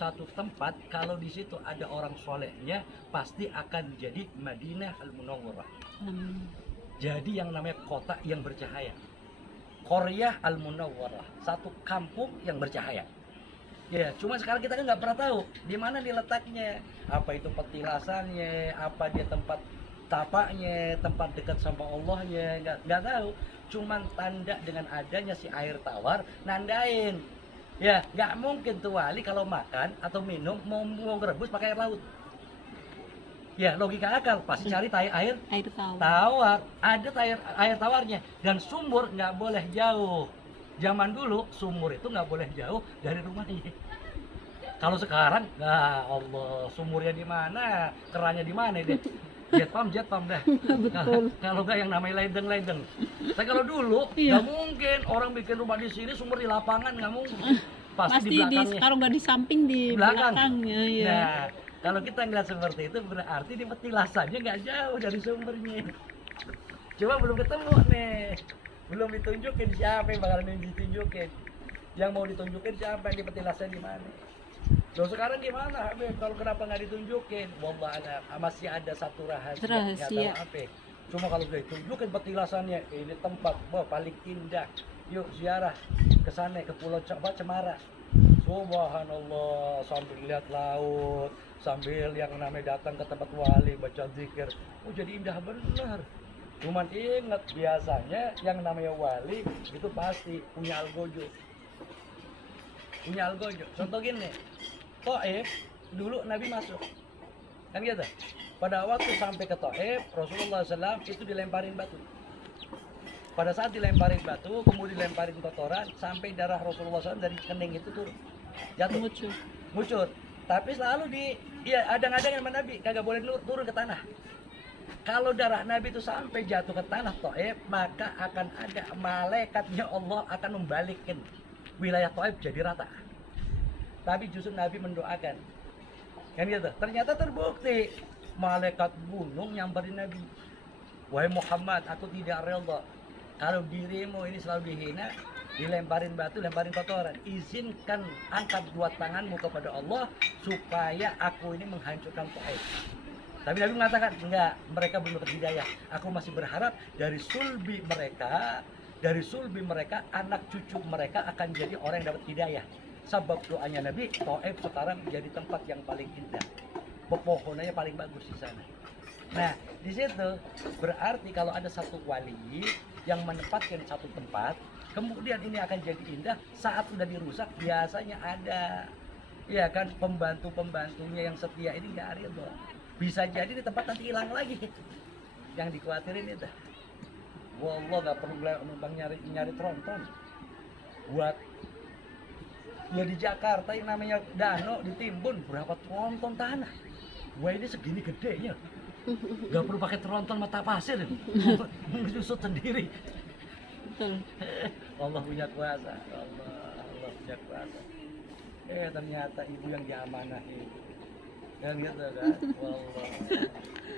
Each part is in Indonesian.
satu tempat kalau di situ ada orang solehnya pasti akan jadi Madinah Al-Munawwarah. Jadi yang namanya kota yang bercahaya. Qaryah Al-Munawwarah, satu kampung yang bercahaya. Ya, cuma sekarang kita kan nggak pernah tahu di mana nih letaknya, apa itu petilasannya, apa dia tempat tapaknya, tempat dekat sama Allahnya, nggak tahu. Cuman tanda dengan adanya si air tawar nandain. Ya, nggak mungkin tuh wali kalau makan atau minum mau ngerebus pakai air laut. Ya, logika akal pasti cari air tawar. Ada air tawarnya dan sumur nggak boleh jauh. Zaman dulu sumur itu nggak boleh jauh dari rumahnya. Kalau sekarang, nah Allah, sumurnya di mana, kerannya di mana deh? Jet pump dah. Kalau nggak yang namanya ledeng. Tapi kalau dulu nggak mungkin orang bikin rumah di sini, sumur di lapangan nggak mungkin. Pasti di belakangnya. Kalau nggak di samping di belakangnya. Ya. Nah, kalau kita ngeliat seperti itu berarti di petilasannya nggak jauh dari sumbernya. Coba belum ketemu nih. Belum ditunjukin siapa yang bakalan ditunjukin. Yang mau ditunjukin siapa, yang di petilasan di mana. Loh sekarang gimana Habib? Kalau kenapa nggak ditunjukin? Wallah masih ada satu rahasia. Nggak tahu apa. Cuma kalau udah ditunjukin petilasannya, ini tempat paling indah. Yuk ziarah ke sana ke Pulau Cemara. Subhanallah, sambil lihat laut, sambil yang namanya datang ke tempat wali baca zikir. Oh jadi indah benar. Cuman ingat biasanya yang namanya wali itu pasti punya algojo. Contoh gini, Taif dulu Nabi masuk, kan gitu. Pada waktu sampai ke Taif, Rasulullah SAW itu dilemparin batu. Pada saat dilemparin batu, kemudian dilemparin kotoran, sampai darah Rasulullah SAW dari kening itu turun, jatuh, ngucur. Tapi selalu adang-adang sama Nabi, kagak boleh turun ke tanah. Kalau darah Nabi itu sampai jatuh ke tanah Taif, maka akan ada malaikatnya Allah akan membalikkan wilayah Taif jadi rata. Tapi justru Nabi mendoakan, kan gitu. Ternyata terbukti malaikat gunung nyamperin Nabi. Wahai Muhammad, aku tidak rela kalau dirimu ini selalu dihina, dilemparin batu, lemparin kotoran. Izinkan angkat dua tanganmu kepada Allah supaya aku ini menghancurkan Taif. Tapi Nabi mengatakan, enggak, mereka belum dapat hidayah. Aku masih berharap dari sulbi mereka, anak cucu mereka akan jadi orang yang dapat hidayah. Sebab doanya Nabi, Taif sekarang jadi tempat yang paling indah. Pepohonannya paling bagus di sana. Nah, di situ berarti kalau ada satu wali yang menempatkan satu tempat, kemudian ini akan jadi indah. Saat sudah dirusak, biasanya ada, ya kan, pembantunya yang setia ini nggak ridho. Bisa jadi di tempat nanti hilang lagi. Yang dikhawatirin itu. Wallah nggak perlu numpang nyari tronton. Buat ya di Jakarta yang namanya danau ditimbun berapa tronton tanah. Wah ini segini gedenya. Nggak perlu pakai tronton mata pasir. Menyusut sendiri. Betul. Allah punya kuasa. Allah punya kuasa. Ternyata ibu yang diamanahi. Kan gitu kan, wallah.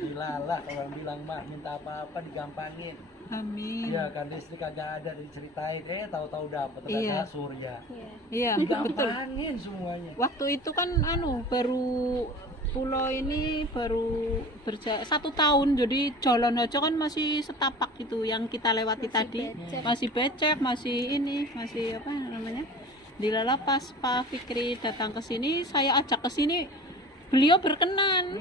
Dilalah orang bilang mah minta apa-apa digampangin. Amin. Iya kan listrik kagak ada diceritain, tahu-tahu dapat tenaga surya. Iya, digampangin betul. Semuanya. Waktu itu kan baru pulau ini baru berjalan 1 tahun, jadi jalan aja kan masih setapak gitu yang kita lewati tadi, masih becek, masih apa namanya? Dilala pas Pak Fikri datang ke sini, saya ajak ke sini. Beliau berkenan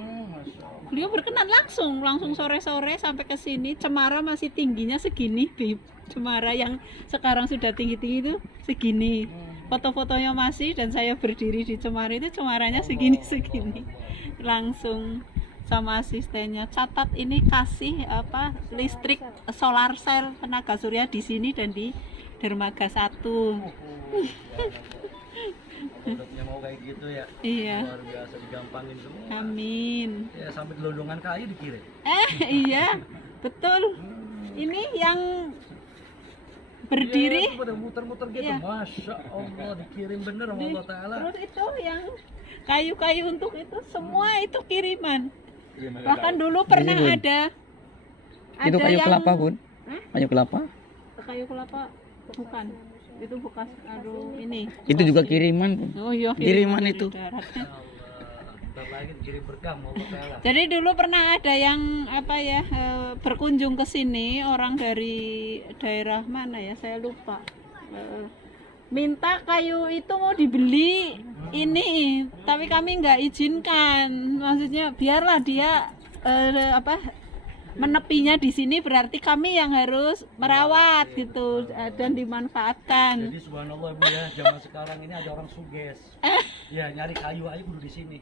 langsung sore-sore sampai ke sini. Cemara masih tingginya segini, Bib. Cemara yang sekarang sudah tinggi-tinggi itu segini. Foto-fotonya masih, dan saya berdiri di Cemara itu cemaranya segini. Langsung sama asistennya, catat ini kasih listrik solar cell tenaga surya di sini dan di dermaga 1. Produknya mau kayak gitu ya. Iya. Luar biasa digampangin semua. Amin. Ya sampai gelondongan kayu dikirim. Iya, betul. Ini yang berdiri. Pada muter-muter gitu. Iya. Masya Allah dikirim bener sama Allah Ta'ala. Terus itu yang kayu-kayu untuk itu semua itu kiriman. Bahkan dulu pernah ada itu kayu yang... kelapa, Bun? Kayu kelapa? Kayu kelapa bukan. itu bekas aduh ini. Itu juga kiriman. Oh iya, Kiriman dari itu. darat. Ya Allah, bentar lagi dikirim berkah mau ke Pela. Jadi dulu pernah ada yang apa ya berkunjung ke sini orang dari daerah mana ya saya lupa. Minta kayu itu mau dibeli ini, tapi kami nggak izinkan. Maksudnya biarlah dia menepinya di sini, berarti kami yang harus merawat gitu dan dimanfaatkan. Jadi subhanallah Bu ya, zaman sekarang ini ada orang suges. Ya nyari kayu aja kudu di sini.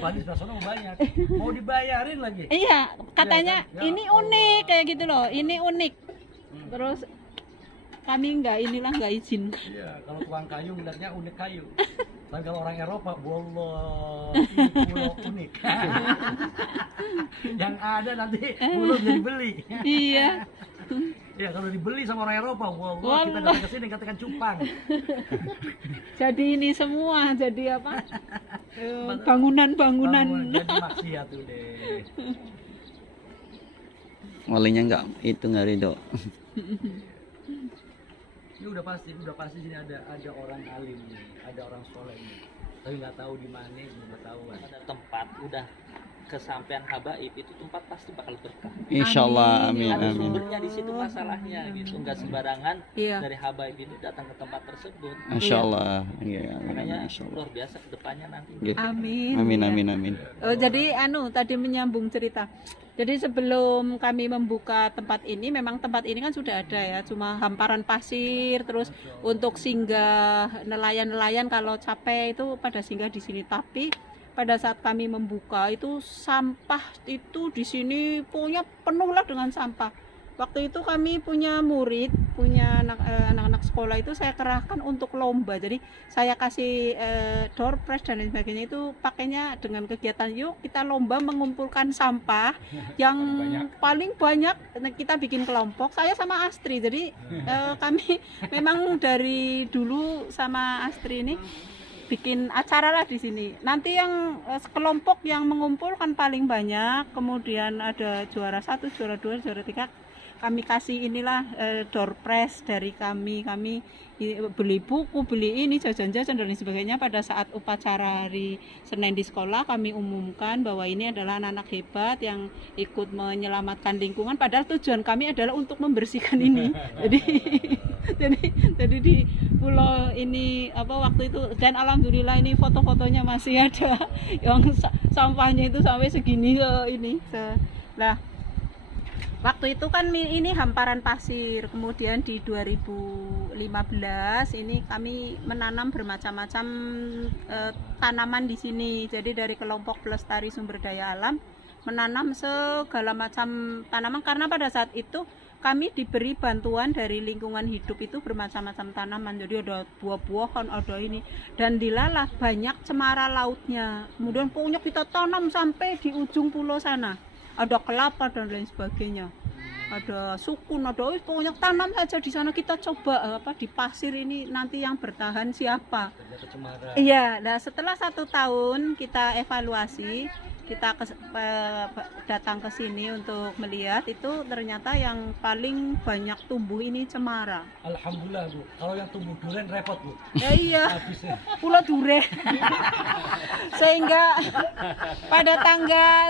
Padahal di sana banyak. Mau dibayarin lagi. Iya, katanya Ya kan? Ya ini Allah. unik kayak gitu loh, ini unik. Terus kami nggak izin. Iya, kalau tukang kayu ngeliatnya unik kayu. Tapi kalau orang Eropa, wallah, ini pulau unik. Yang ada nanti pulau bisa dibeli. Iya. Ya kalau dibeli sama orang Eropa, wallah kita datang ke sini katakan cupang. Jadi ini semua jadi apa? Bangunan-bangunan. Jadi maksiat tuh deh. Walinya nggak ridho. Ini udah pasti sini ada orang alim nih, ada orang soleh nih. Tapi nggak tahu di mana, belum tahu. Ada tempat udah kesampaian habaib, itu tempat pasti bakal berkah. Insyaallah, amin Ada amin. sumbernya di situ masalahnya gitu, nggak sembarangan Iya. dari habaib itu datang ke tempat tersebut. Insyaallah. Iya, amin. Makanya Insyaallah. luar biasa kedepannya nanti. Oke. Amin. Amin Ya. amin amin. Oh, jadi tadi menyambung cerita. Jadi sebelum kami membuka tempat ini, memang tempat ini kan sudah ada ya, cuma hamparan pasir, terus untuk singgah nelayan-nelayan kalau capek itu pada singgah di sini. Tapi pada saat kami membuka itu sampah itu di sini punya penuh lah dengan sampah. Waktu itu kami punya murid, punya anak-anak sekolah itu saya kerahkan untuk lomba. Jadi saya kasih door prize dan lain sebagainya itu pakainya dengan kegiatan yuk kita lomba mengumpulkan sampah yang paling banyak. Nah, kita bikin kelompok saya sama Astri. Jadi kami memang dari dulu sama Astri ini bikin acara lah di sini. Nanti yang kelompok yang mengumpulkan paling banyak, kemudian ada juara 1, juara 2, juara 3. Kami kasih inilah door prize dari kami beli buku, beli ini, jajan-jajan dan lain sebagainya. Pada saat upacara hari Senin di sekolah kami umumkan bahwa ini adalah anak-anak hebat yang ikut menyelamatkan lingkungan, padahal tujuan kami adalah untuk membersihkan ini. jadi di pulau ini waktu itu, dan alhamdulillah ini foto-fotonya masih ada yang sampahnya itu sampai segini ini. Nah, waktu itu kan ini hamparan pasir, kemudian di 2015 ini kami menanam bermacam-macam tanaman di sini. Jadi dari kelompok pelestari sumber daya alam menanam segala macam tanaman, karena pada saat itu kami diberi bantuan dari lingkungan hidup itu bermacam-macam tanaman. Jadi ada buah-buahan, ada ini, dan dilalah banyak cemara lautnya. Kemudian punya kita tanam sampai di ujung pulau sana. Ada kelapa dan lain sebagainya, ada sukun, ada pokoknya tanam saja di sana. Kita coba di pasir ini nanti yang bertahan siapa. Iya, nah setelah 1 tahun kita evaluasi, kita datang ke sini untuk melihat, itu ternyata yang paling banyak tumbuh ini cemara. Alhamdulillah Bu, kalau yang tumbuh durian repot Bu. Ya iya, Habisnya. pulau durian. Sehingga pada tanggal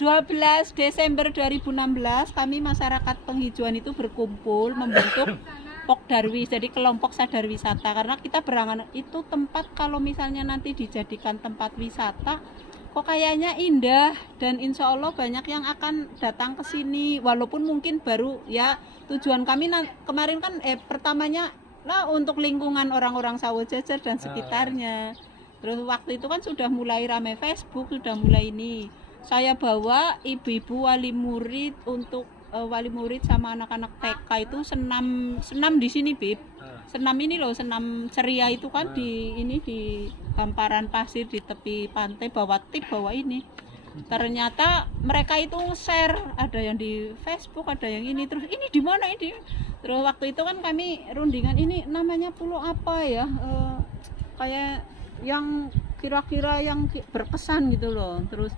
12 Desember 2016 kami masyarakat penghijauan itu berkumpul membentuk Pokdarwis, jadi kelompok sadar wisata, karena kita berangan itu tempat kalau misalnya nanti dijadikan tempat wisata kok kayaknya indah, dan insya Allah banyak yang akan datang ke sini, walaupun mungkin baru ya. Tujuan kami kemarin kan pertamanya lah untuk lingkungan orang-orang Sawah Jajar dan sekitarnya. Terus waktu itu kan sudah mulai ramai Facebook, sudah mulai ini. Saya bawa ibu-ibu wali murid untuk wali murid sama anak-anak TK itu senam di sini, Bib. Senam ini loh, senam ceria itu kan di hamparan pasir di tepi pantai, bawa tip, bawa ini. Ternyata mereka itu share, ada yang di Facebook, ada yang ini, terus ini di mana ini. Terus waktu itu kan kami rundingan, ini namanya pulau apa ya? Kayak yang kira-kira yang berkesan gitu loh. Terus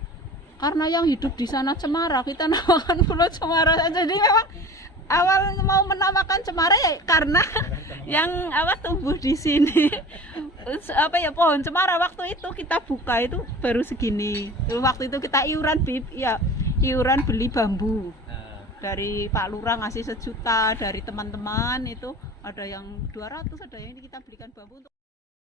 karena yang hidup di sana cemara, kita namakan pulau cemara. Jadi memang awal mau menamakan cemara ya karena yang tumbuh di sini pohon cemara waktu itu kita buka itu baru segini. Waktu itu kita iuran Bib, ya iuran beli bambu. Dari Pak Lurah ngasih 1 juta, dari teman-teman itu ada yang 200, ada yang kita belikan bambu untuk